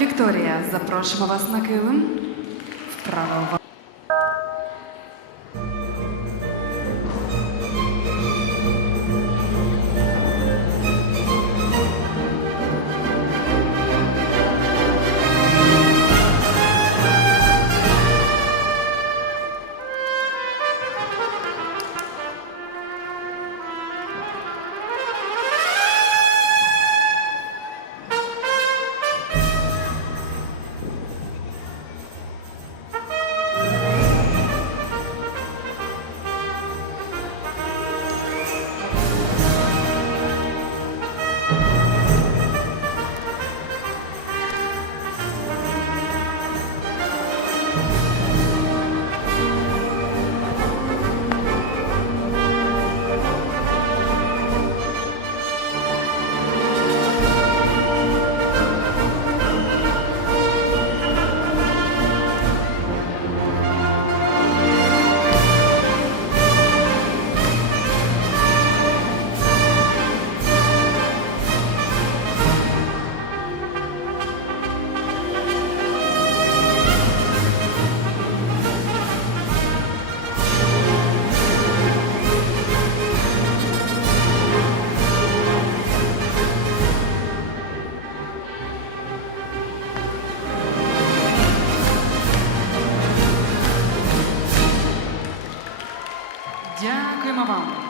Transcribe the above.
Вікторія, запрошуємо вас на килим. Вправо. Дякуємо вам.